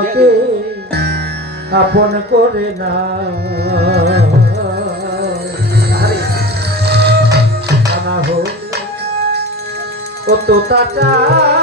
আমাকে আপন করে না। কত হোক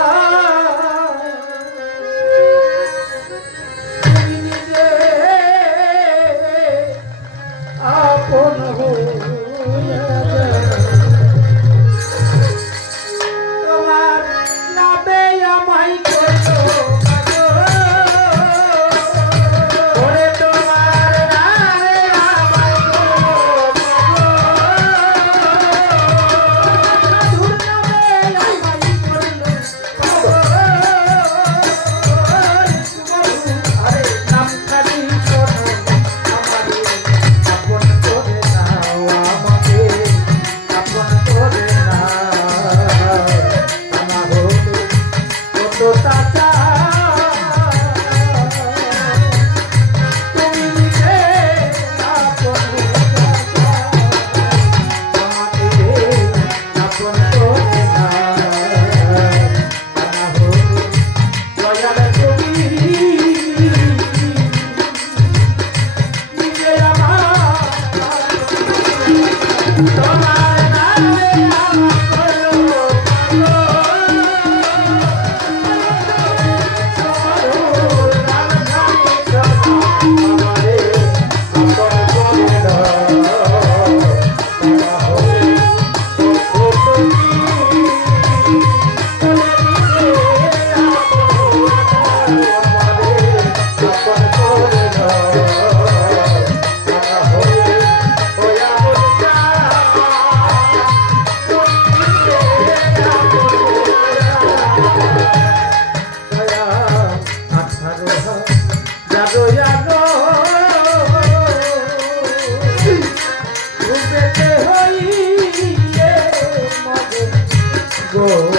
গো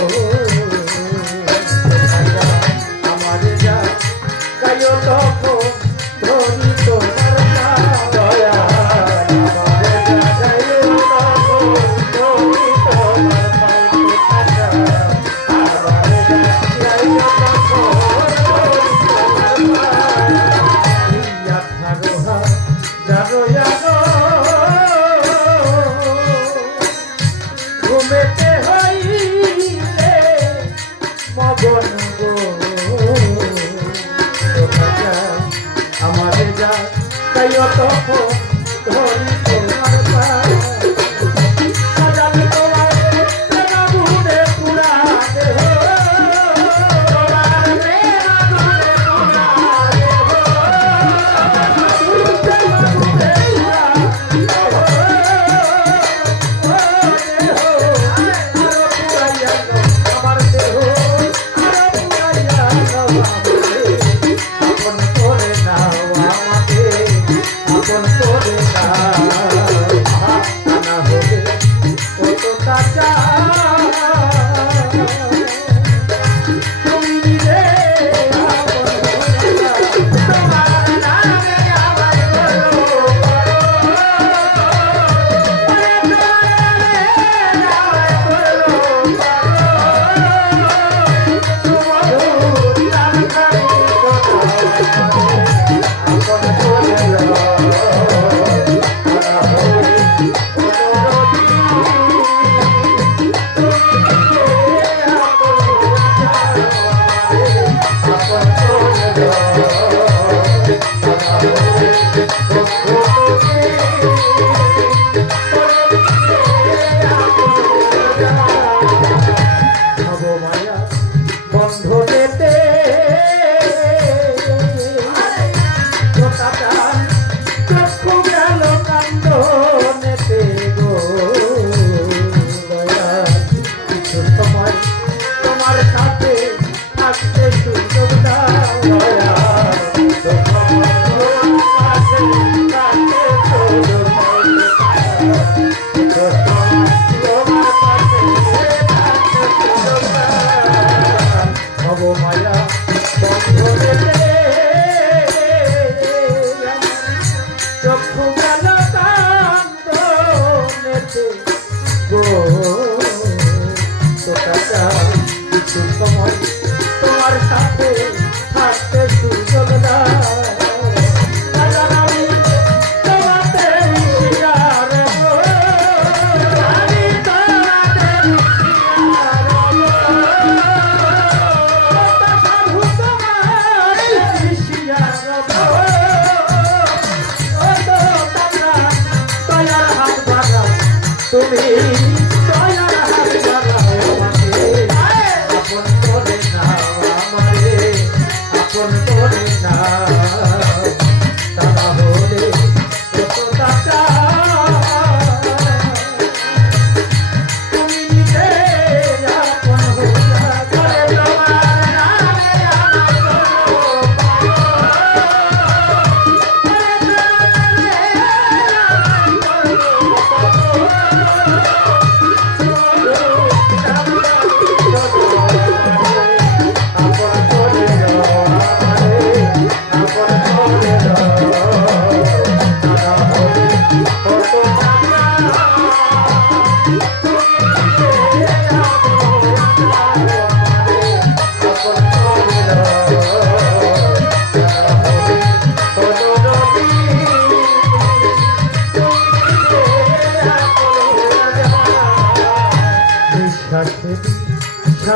ও মায়া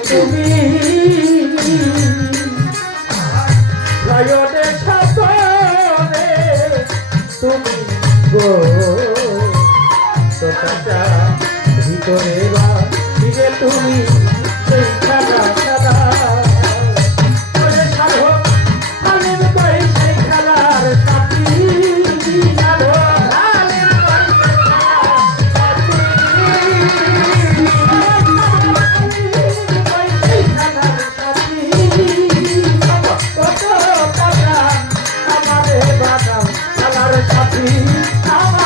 তুমি লায়নে সাতরে তুমি গো তো ভিতরে বা Thank you.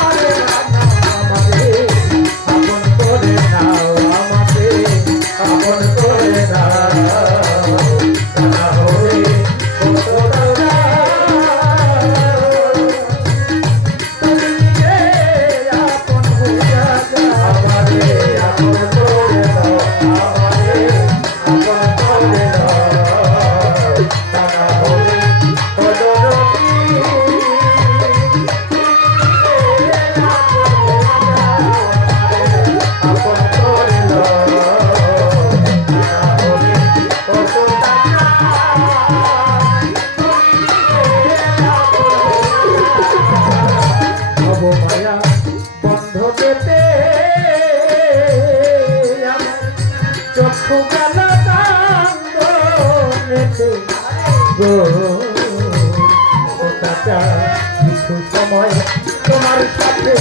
সময় তোমার সাথে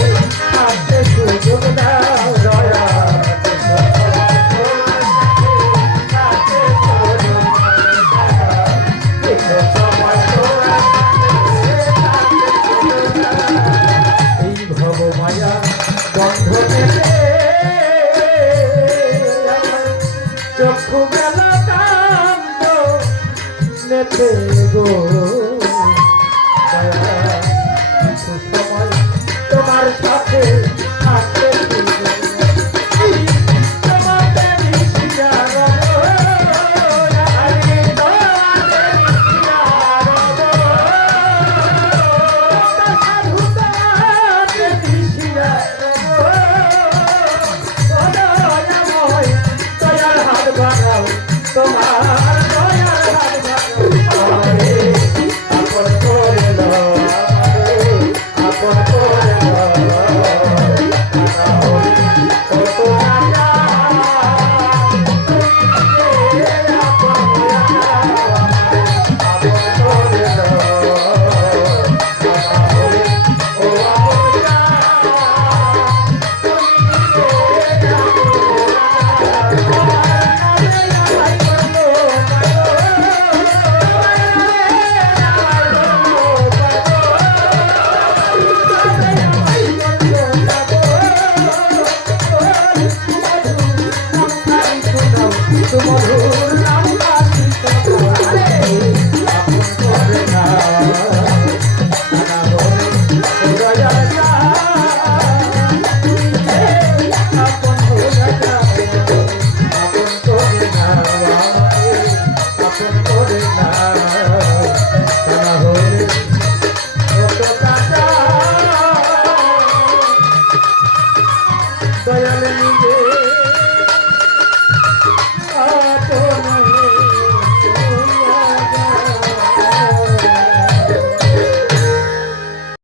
আসতে সুযোগ দাও দয়া